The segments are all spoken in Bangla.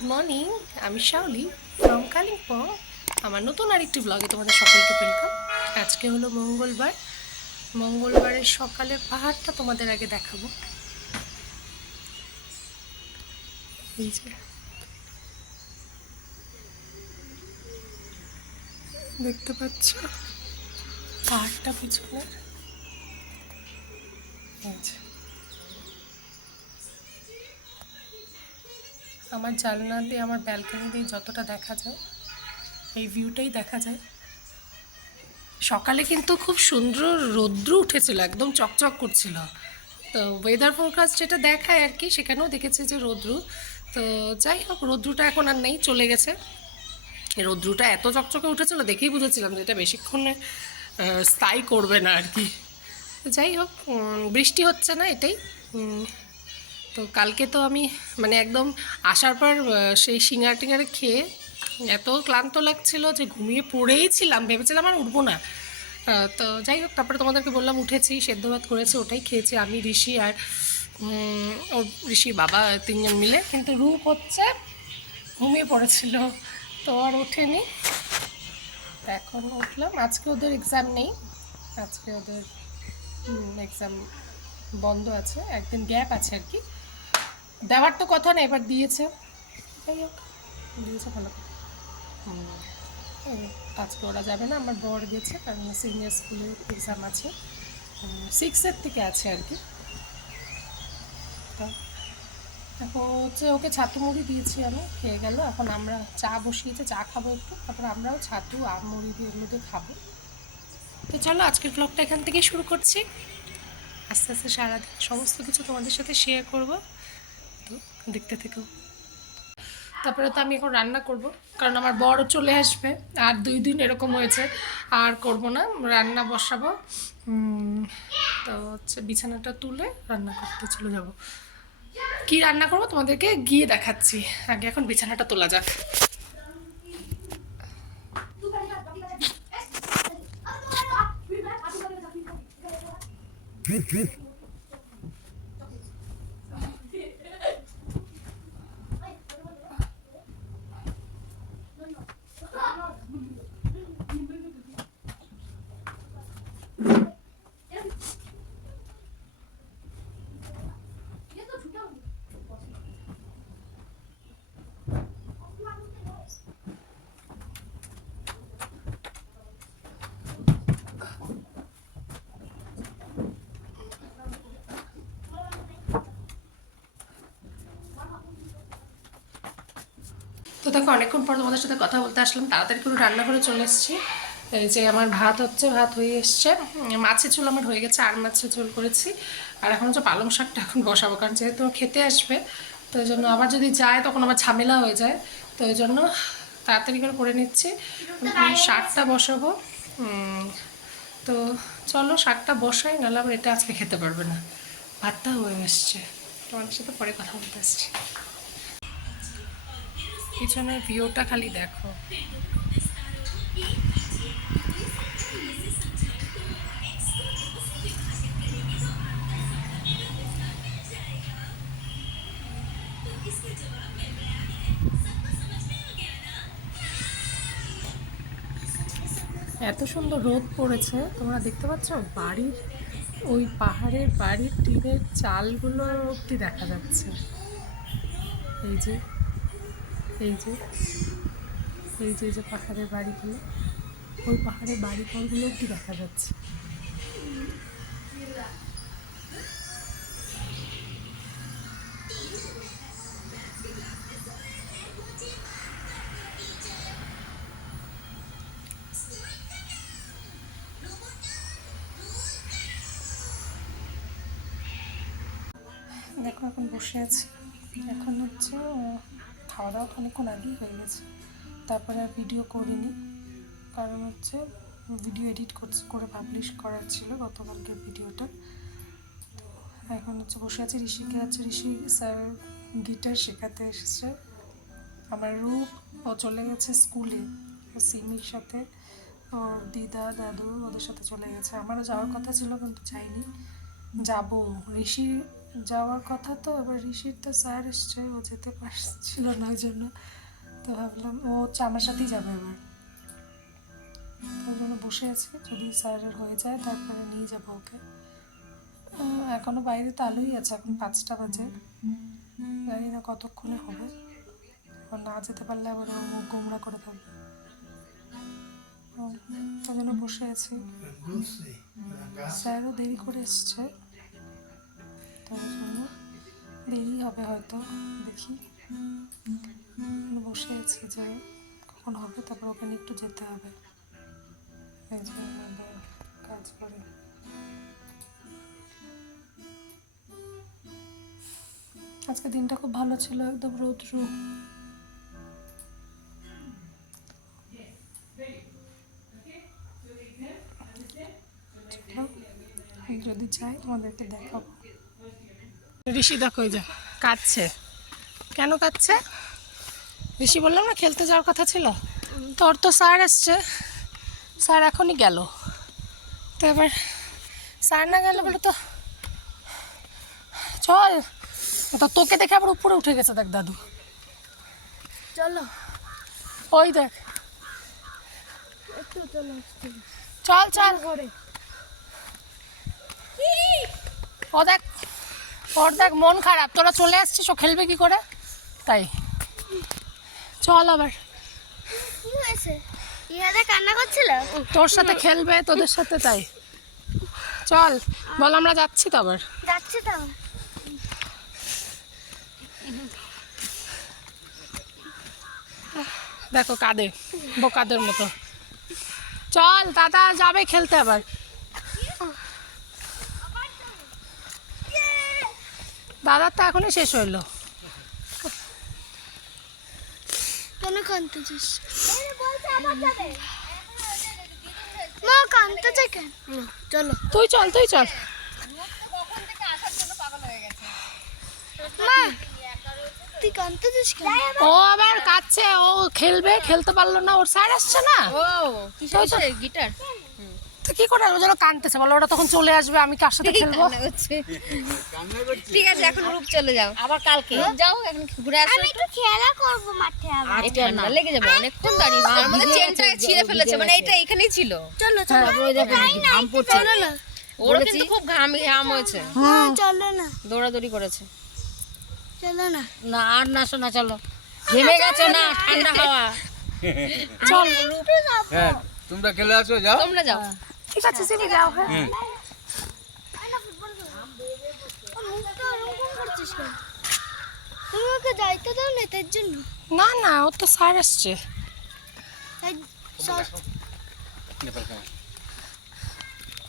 গুড মর্নিং, আমি শাওলি ফ্রম কালিম্পং। আমার নতুন আরেকটি ব্লগে তোমাদের সকলকে ওয়েলকাম। আজকে হলো মঙ্গলবার। মঙ্গলবারের সকালের পাহাড়টা তোমাদের আগে দেখাবো। এই যে দেখতে পাচ্ছ পাহাড়টা পিছনের, এই যে আমার জানলা দিয়ে আমার ব্যালকনি দিয়ে যতটা দেখা যায় এই ভিউটাই দেখা যায়। সকালে কিন্তু খুব সুন্দর রৌদ্র উঠেছিল, একদম চকচক করছিল। তো ওয়েদার ফোরকাস্ট যেটা দেখায় আর কি, সেখানেও দেখেছি যে রৌদ্র। তো যাই হোক, রৌদ্রটা এখন আর নেই, চলে গেছে। রৌদ্রটা এত চকচকে উঠেছিল, দেখেই বুঝেছিলাম যে এটা বেশিক্ষণে স্থায়ী করবে না আর কি। তো যাই হোক, বৃষ্টি হচ্ছে না, এটাই। তো কালকে তো আমি মানে একদম আসার পর সেই সিঙ্গার টিঙ্গারে খেয়ে এত ক্লান্ত লাগছিল যে ঘুমিয়ে পড়েই ছিলাম, ভেবেছিলাম আর উঠবো না। তো যাই হোক, তারপরে তোমাদেরকে বললাম উঠেছি, সেদ্ধ ভাত করেছি, ওটাই খেয়েছি আমি, ঋষি আর ওর ঋষির বাবা, তিনজন মিলে। কিন্তু রূপ হচ্ছে ঘুমিয়ে পড়েছিল, তো আর ওঠেনি। এখন উঠলাম। আজকে ওদের এক্সাম নেই, আজকে ওদের এক্সাম বন্ধ আছে, একদিন গ্যাপ আছে আর কি। দেওয়ার তো কথা না, এবার দিয়েছে। যাই হোক, দিয়েছে ভালো কথা। আজকে ওরা যাবে না, আমার বর গেছে, কারণ সিনিয়র স্কুলে এক্সাম আছে, 6-এর থেকে আছে আর কি। তো এখন হচ্ছে ওকে ছাতু মুড়ি দিয়েছি আমি, খেয়ে গেল। এখন আমরা চা বসিয়েছে, চা খাবো একটু, তারপর আমরাও ছাতু আর মুড়ি দিয়ে এগুলো দিয়ে খাবো। তো চলো আজকের ব্লগটা এখান থেকেই শুরু করছি। আস্তে আস্তে সারাদিন সমস্ত কিছু তোমাদের সাথে শেয়ার করব, তো দেখতে থেকো। তারপরে তো আমি এখন রান্না করব, কারণ আমার বড় চলে আসবে, আর 2 দিন এরকম হয়েছে, আর করব না, রান্না বসাবো। তো হচ্ছে বিছানাটা তুলে রান্না করতে চলে যাব। কি রান্না করবো তোমাদেরকে গিয়ে দেখাচ্ছি, আগে এখন বিছানাটা তোলা যাক। তো দেখো, অনেকক্ষণ পর তোমাদের সাথে কথা বলতে আসলাম, তাড়াতাড়ি করে রান্না করে চলে এসেছি। এই যে আমার ভাত হচ্ছে, ভাত হয়ে এসছে, মাছের ঝোল আমার হয়ে গেছে, আর মাছের ঝোল করেছি। আর এখন হচ্ছে পালং শাকটা এখন বসাবো, কারণ যেহেতু খেতে আসবে, তো ওই জন্য আবার যদি যায় তখন আবার ঝামেলা হয়ে যায়, তো ওই জন্য তাড়াতাড়ি করে নিচ্ছি। শাকটা বসাবো। তো চলো শাকটা বসাই, নাহলে আবার এটা আজকে খেতে পারবে না। ভাতটা হয়ে এসছে, তোমাদের সাথে পরে কথা বলতে আসছি। পিছনের ভিউটা খালি দেখো। এত সুন্দর রোদ পড়েছে, তোমরা দেখতে পাচ্ছ বাড়ির ওই পাহাড়ের বাড়ির টিনের চালগুলো অবধি দেখা যাচ্ছে। এই যে এই যে এই যে যে পাহাড়ের বাড়িগুলো, ওই পাহাড়ের বাড়িঘরগুলো অবধি দেখা যাচ্ছে। দেখো এখন বসে আছি, এখন হচ্ছে খাওয়া দাওয়া অনেকক্ষণ আগেই হয়ে গেছে, তারপরে আর ভিডিও করিনি, কারণ হচ্ছে ভিডিও এডিট করে পাবলিশ করার ছিল গতকালকের ভিডিওটা। তো এখন হচ্ছে বসে আছি, ঋষিকে হচ্ছে ঋষি স্যার গিটার শেখাতে এসেছে। আমার রূপ ও চলে গেছে স্কুলে, সিমির সাথে, ওর দিদা দাদু ওদের সাথে চলে গেছে। আমারও যাওয়ার কথা ছিল কিন্তু যাইনি, যাবো। ঋষির যাওয়ার কথা তো, এবার ঋষির তো স্যার এসছে, ও যেতে পারছিল না, ওই জন্য তো ভাবলাম ও হচ্ছে আমার সাথেই যাবে এবার, ওই জন্য বসে আছি, যদি স্যারের হয়ে যায় তারপরে নিয়ে যাবো ওকে। এখনো বাইরে তো আলোই আছে, এখন 5টা বাজে, জানি না কতক্ষণে হবে। আর না যেতে পারলে আবার ওর মুখ গোমড়া করে থাকবে, ওই জন্য বসে আছি। স্যারও দেরি করে এসছে, তার জন্য দেরি হবে হয়তো, দেখি। বসে আছি যে কখন হবে, তারপর ওখানে একটু যেতে হবে, এই যে আমাদের কাজ করে। আজকে দিনটা খুব ভালো ছিল, একদম রৌদ্র। যদি চাই তোমাদেরকে দেখাবো। ঋষি দেখো যা কাঁদছে, কেন কাঁদছে? ঋষি বললাম না খেলতে যাওয়ার কথা ছিল, তোর তো স্যার আসছে, স্যার এখনই গেল, তো এবার স্যার না গেলে বলে তো চল, তো তোকে দেখে আবার উপরে উঠে গেছে দেখ দাদু, চলো ওই দেখ, একটু চলো চল চল ঘরে। ও দেখ, ওর দেখ মন খারাপ, তোরা চলে আসছিস, ও খেলবে কি করে, তাই চল আবার। কি হয়েছে? ইহাদে কান্না করছিল, তোর সাথে খেলবে, তোদের সাথে, তাই চল বল, আমরা যাচ্ছি তো আবার। যাচ্ছে তো। দেখো কাঁদে বোকাদের মতো, চল দাদা যাবে খেলতে আবার। দাদার তো এখনই শেষ হইলো। কেন কাঁদতেছিস? মা কাঁদতেছে কেন? চলো তুই চল, তুই চল। মা তুই কাঁদতেছিস কেন? ও আবার কাঁদছে, ও খেলবে, খেলতে পারলো না, ওর স্যার আসছে না। ও গিটার তো কি করে, ও যেন কাঁদতেছে, বলো ওরা তখন চলে আসবে, আমি কার সাথে খেলবো। ঠিক আছে, এখন রূপ চলে যাও, আবার কালকে যাও, এখন ঘুরে আসো। আমি একটু খেলা করব মাঠে আবার। এই ঠান্ডা লেগে যাবে, অনেকক্ষণ দাঁড়িয়ে তার মধ্যে চেনটা ছিঁড়ে ফেলেছে, মানে এটা এখানেই ছিল। চলো চলো চলো না, ওর কিন্তু খুব ঘাম হয়েছে, চলো না, দৌড়াদৌড়ি করেছে। চলো না। না আর না শোনা, চলো, ঘেমে গেছো না, ঠান্ডা হাওয়া। চল হ্যাঁ তোমরা খেলে আসো, যাও। তোমরা যাও। ঠিক আছে চলে যাও। হ্যাঁ মুখটা ওরকম করছিস কেন? তুমি ওকে যাইতে দাও না তার জন্য। না না, ও তো স্যার আসছে।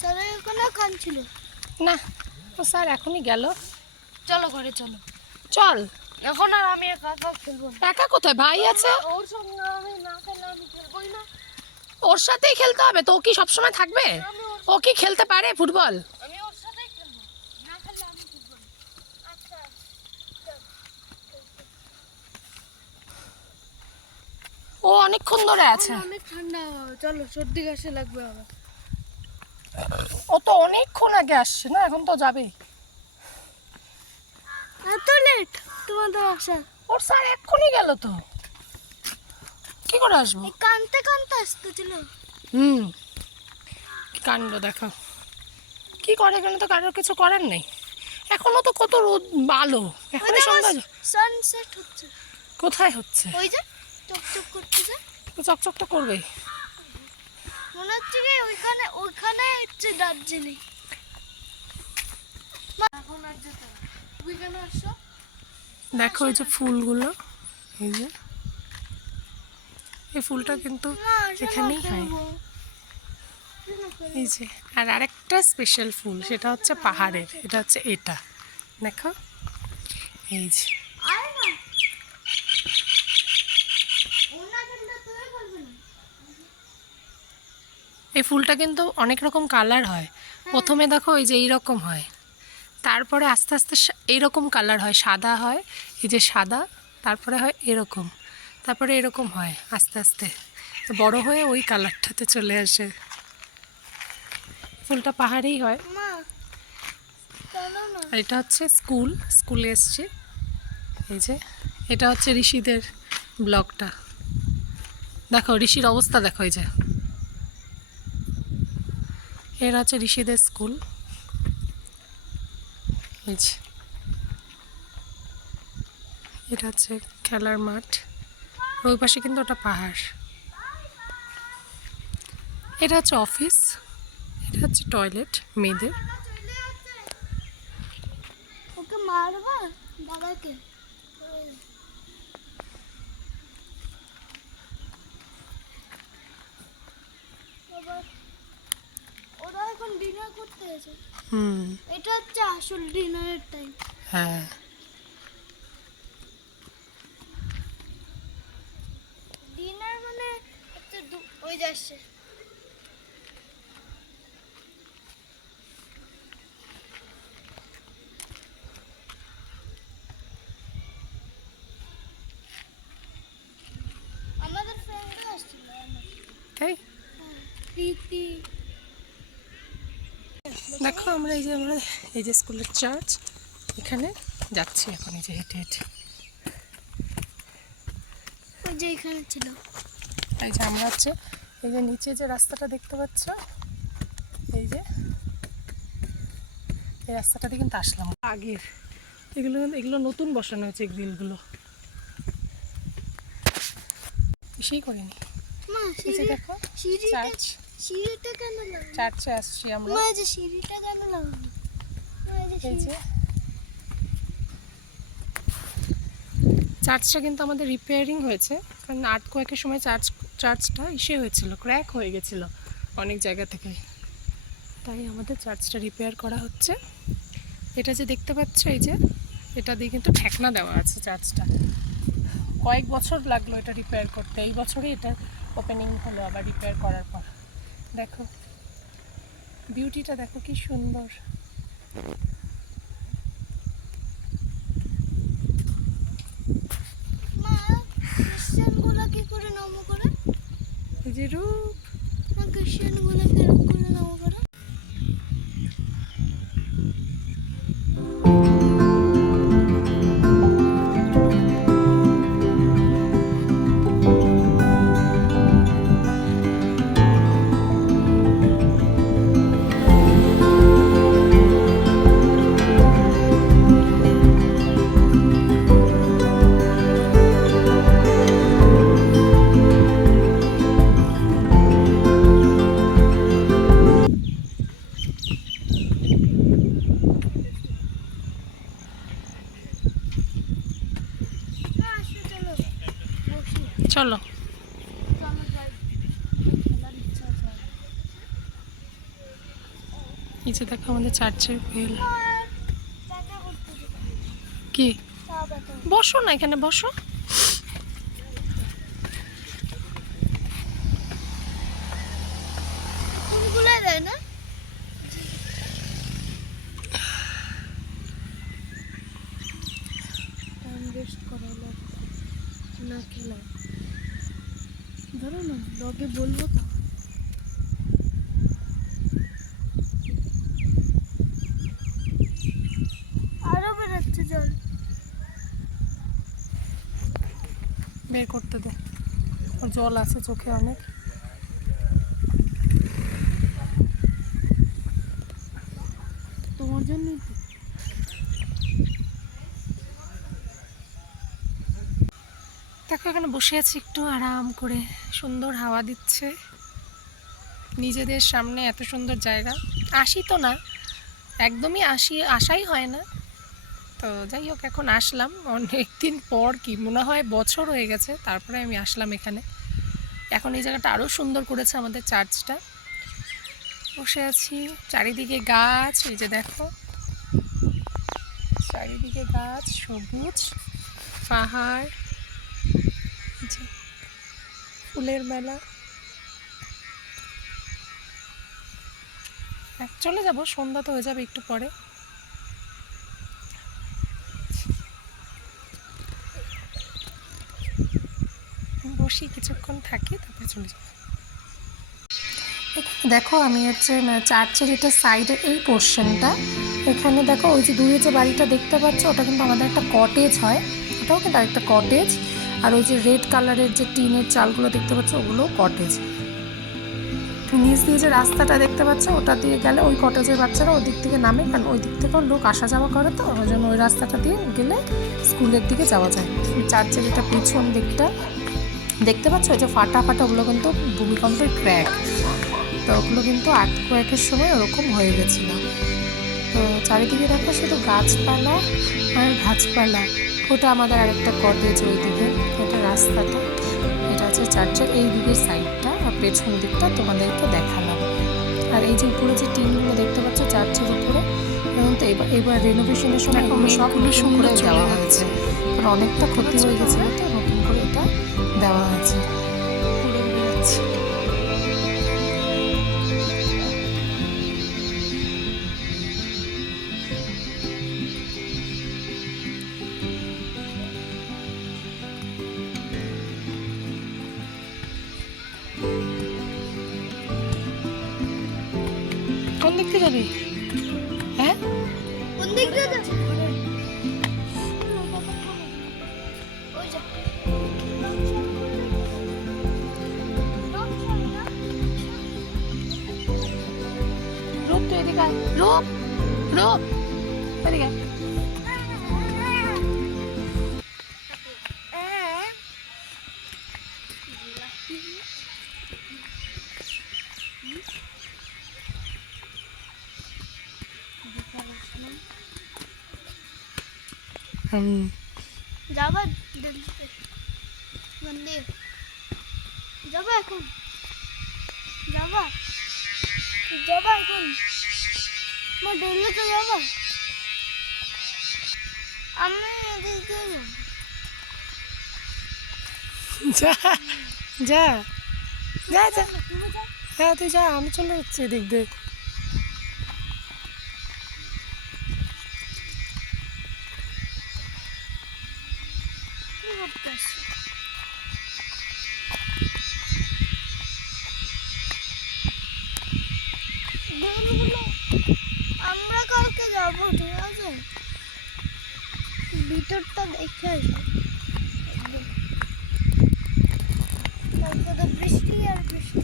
স্যারের ওখানে কাঁদছিল। না, ও স্যার এখনই গেল। চলো ঘরে চলো। চল। এখন আর আমি একা একা খেলবো না। একা কোথায়, ভাই আছে, ওর সঙ্গে আমি না খেললে আমি খেলবোই না। ওর সাথেই খেলতে হবে তো, ও কি সবসময় থাকবে? ও কি খেলতে পারে ফুটবল? আমি ওর সাথেই খেলবো, না খেললে আমি খেলবো না। আচ্ছা ও অনেকক্ষণ ধরে আছে। অনেক ঠান্ডা, চলো সর্দি কাশি লাগবে আবার। ও তো অনেকক্ষণ আগে আসছে না, এখন তো যাবে। এত লেট তোমাদের আসা? ওর স্যার এক্ষুনি গেল তো, কি করে আসবো? এই কানতে কানতে আসতেছিল। কি কাণ্ড দেখো, কি করে, এখানে তো কারোর কিছু করার নেই। এখনো তো কত রোদ, আলো, এখনই সন্ধ্যা। সানসেট হচ্ছে। কোথায় হচ্ছে? ওই যে চকচক করতেছে, চকচক তো করবে। মনে হচ্ছে কি ওইখানে ওইখানে হচ্ছে দার্জিলিং। এখন আর যেতে না, তুমি কেন আসছো? দেখো এই যে ফুলগুলো, এই যে এই ফুলটা কিন্তু এখানেই হয়। এই যে আর আরেকটা স্পেশাল ফুল, সেটা হচ্ছে পাহাড়ের, এটা হচ্ছে এটা দেখো, এই যে আয় না, ওনা খেলতে তুমি বলবে না। এই ফুলটা কিন্তু অনেক রকম কালার হয়। প্রথমে দেখো এই যে এইরকম হয়, তারপরে আস্তে আস্তে এইরকম কালার হয়, সাদা হয়, এই যে সাদা, তারপরে হয় এরকম, তারপরে এরকম হয়, আস্তে আস্তে বড় হয়ে ওই কালারটাতে চলে আসে। ফুলটা পাহাড়েই হয়। মা চলো আর এটা হচ্ছে স্কুলে এসছি। এই যে এটা হচ্ছে ঋষিদের ব্লগটা। দেখো ঋষির অবস্থা দেখো, এই যে এরা হচ্ছে ঋষিদের স্কুল। এই যে এটা হচ্ছে খেলার মাঠ, ওই পাশে কিন্তু ওটা পাহাড়। এটা হচ্ছে অফিস, এটা হচ্ছে টয়লেট মেয়েদের। ওকে মারবা দাদাকে? ওরা এখন ডিনার করতে এসে। এটা হচ্ছে আসল ডিনারের টাইম। হ্যাঁ ডিনার মানে হচ্ছে ওই যাচ্ছে। আমাদের ফ্রেন্ডও আসছিল। তাই প্রীতি। দেখো আমরা এই যে স্কুলের চার্চ, এখানে যাচ্ছি এখন এই যে হেঁটে হেঁটে। ওই যে এখানে ছিল। এই যে আমরা হচ্ছে এই যে নিচে যে রাস্তাটা দেখতে পাচ্ছ, এই যে এই রাস্তাটাতে কিন্তু আসলাম আগের। এগুলো নতুন বসানো হয়েছে গ্রিলগুলো, সেই করিনি। মা এই যে দেখো চার্চ, সিঁড়িটা কেন লাগানো? চার্চে আসছি আমরা। মা এই যে সিঁড়িটা কেন লাগানো? মা এই যে এই যে চার্চটা কিন্তু আমাদের রিপেয়ারিং হয়েছে, কারণ আর্থকোয়েকের সময় চার্চটা হয়েছিল, ক্র্যাক হয়ে গেছিলো অনেক জায়গা থেকে, তাই আমাদের চার্চটা রিপেয়ার করা হচ্ছে। এটা যে দেখতে পাচ্ছ, এই যে এটা দিয়ে কিন্তু ঠেকনা দেওয়া আছে চার্চটা। কয়েক বছর লাগলো এটা রিপেয়ার করতে, এই বছরই এটা ওপেনিং হলো আবার রিপেয়ার করার পর। দেখো বিউটিটা দেখো কি সুন্দর। মা ক্রিশ্চিয়ানগুলো কি করে নাম করে? এই যে রূপ, না ক্রিশ্চিয়ানগুলো কেরম করে নাম করে? চলো এই যে দেখো আমাদের চার্চের বেল। কি বসো না, এখানে বসো। ফুলগুলো দেয় না? না খেলা ধরো না, ডগে বলবো তো। আরো বেরোচ্ছে জল। বের করতে দে, ওর জল আছে চোখে অনেক। তোমার জন্যই তো। দেখো এখানে বসে আছি একটু আরাম করে, সুন্দর হাওয়া দিচ্ছে। নিজেদের সামনে এত সুন্দর জায়গা, আসি তো না, একদমই আসাই হয় না। তো যাই হোক এখন আসলাম অনেক দিন পর, কি মনে হয় বছর হয়ে গেছে, তারপরে আমি আসলাম এখানে। এখন এই জায়গাটা আরও সুন্দর করেছে আমাদের চার্চটা। বসে আছি, চারিদিকে গাছ, এই যে দেখো চারিদিকে গাছ, সবুজ পাহাড়, ফুলের মেলা। চলে যাব, সন্ধ্যা তো হয়ে যাবে একটু পরে। বসি কিছুক্ষণ থাকি, তারপরে চলে যাব। দেখো আমি হচ্ছে চার্চের এটা সাইডের এই পোর্শনটা, এখানে দেখো ওই যে দূরে যে বাড়িটা দেখতে পাচ্ছ ওটা কিন্তু আমাদের একটা কটেজ হয়, ওটাও কিন্তু একটা কটেজ। আর ওই যে রেড কালারের যে টিনের চালগুলো দেখতে পাচ্ছ ওগুলো কটেজ। নিচ দিয়ে যে রাস্তাটা দেখতে পাচ্ছ ওটা দিয়ে গেলে ওই কটেজের বাচ্চারা ওই দিক থেকে নামে, কারণ ওই দিক থেকেও লোক আসা যাওয়া করে, তো ওই জন্য ওই রাস্তাটা দিয়ে গেলে স্কুলের দিকে যাওয়া যায়। চার্চের এটা পিছন দিকটা দেখতে পাচ্ছ, ওই যে ফাটা ফাটা ওগুলো কিন্তু ভূমিকম্পের ক্র্যাক, তো ওগুলো কিন্তু আর্থকোয়েকের সময় ওরকম হয়ে গেছিলো। তো চারিদিকে দেখো শুধু গাছপালা আর গাছপালা। ওটা আমাদের আরেকটা কটেজ ওই দিকে, এটা রাস্তাটা, এটা হচ্ছে চার্চের এই দিকের সাইডটা, আর পেছন দিকটা তোমাদেরকে দেখালাম। আর এই যে উপরে যে টিনগুলো দেখতে পাচ্ছ চার্চের উপরে, এবং তো এবার রেনোভেশনের সময় এগুলো সবগুলো সুন্দর দেওয়া হয়েছে, কারণ অনেকটা ক্ষতি হয়ে গেছিলো, তো নতুন করে এটা দেওয়া হয়েছে। কোন দিক থেকে যাবি? হ্যাঁ, কোন দিক দিয়ে যাবে? ওই যে রূপ তুই এদিকে আয়। রূপ, রূপ এদিকে আয়। যাবা দিল্লিতে মন্দির? যাবা এখন? যাবা যাবা এখন? দিল্লিতে যাবা? আমি এদিক দিয়ে যাবো। যা যা যা যা, তুমি যাও। হ্যাঁ তুই যা, আমি চলে যাচ্ছি এদিক দিয়ে। কি করতে আসছো? বলগুলো আমরা কালকে যাবো, ঠিক আছে? ভিতরটা দেখে আসবো একদিন। কালকে তো বৃষ্টি আর বৃষ্টি।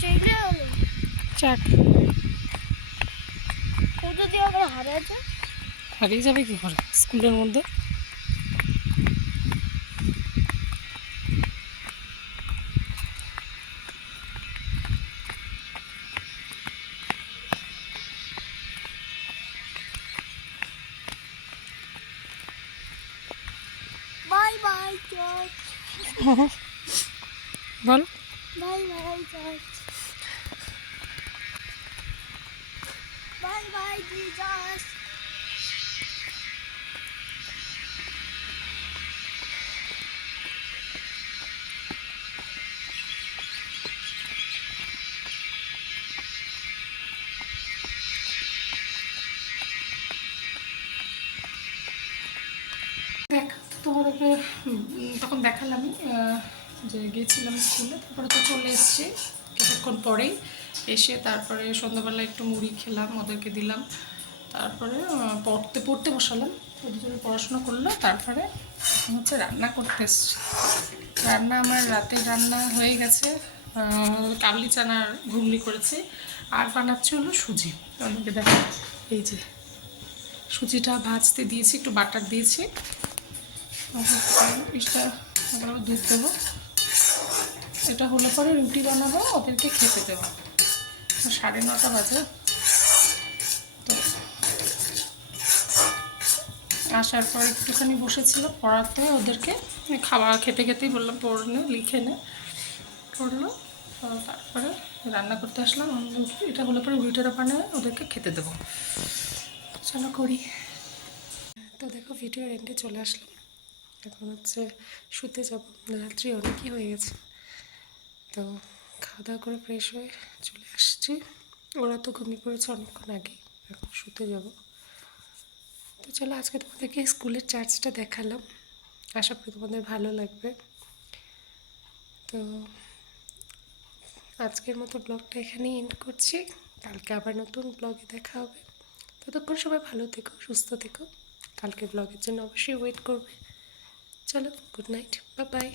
ট্রেনে হলো চাক ও যদি আবার হারিয়ে যায়? হারিয়ে যাবে কি করে স্কুলের মধ্যে? বাই বাই চার্চ, বল। Bye bye church, bye bye Jesus. দেখ তোমাদেরকে তখন দেখালামই যে গিয়েছিলাম স্কুলে, তারপরে তো চলে এসেছি কিছুক্ষণ পরেই। এসে তারপরে সন্ধ্যাবেলা একটু মুড়ি খেলাম, ওদেরকে দিলাম, তারপরে পড়তে বসালাম, ওদের জন্য পড়াশোনা করলো, তারপরে হচ্ছে রান্না করতে এসছি। রান্না আমার রাতের রান্না হয়ে গেছে, কাবলি চানার ঘুগনি করেছি, আর বানাচ্ছি হলো সুজি। অনেকে দেখো এই যে সুজিটা ভাজতে দিয়েছি, একটু বাটার দিয়েছি, এটা আবার দুধ দেবো, এটা হলে পরে রুটি বানাবো, ওদেরকে খেতে দেবো। 9:30 বাজে, তো আসার পর একটুখানি বসেছিল পড়াতে ওদেরকে, খাবার খেতে খেতেই বললাম পড়ে নে, লিখে নে, পড়লো, তারপরে রান্না করতে আসলাম। এটা হলে পরে রুটিটা বানিয়ে ওদেরকে খেতে দেবো। চলো করি। তো দেখো ভিডিওর এন্ডে চলে আসলাম, এখন হচ্ছে শুতে যাব, রাত্রি অনেকই হয়ে গেছে। তো খাওয়া দাওয়া করে ফ্রেশ হয়ে চলে আসছি। ওরা তো ঘুমিয়ে পড়েছে অনেকক্ষণ আগে, এখন শুতে যাব। তো চলো আজকে তোমাদেরকে স্কুলের চার্জটা দেখালাম, আশা করি তোমাদের ভালো লাগবে। তো আজকের মতো ব্লগটা এখানেই এন্ড করছি, কালকে আবার নতুন ব্লগে দেখা হবে। ততক্ষণ সবাই ভালো থেকো, সুস্থ থেকো, কালকে ব্লগের জন্য অবশ্যই ওয়েট করবে। চলো, গুড নাইট, বাই বাই।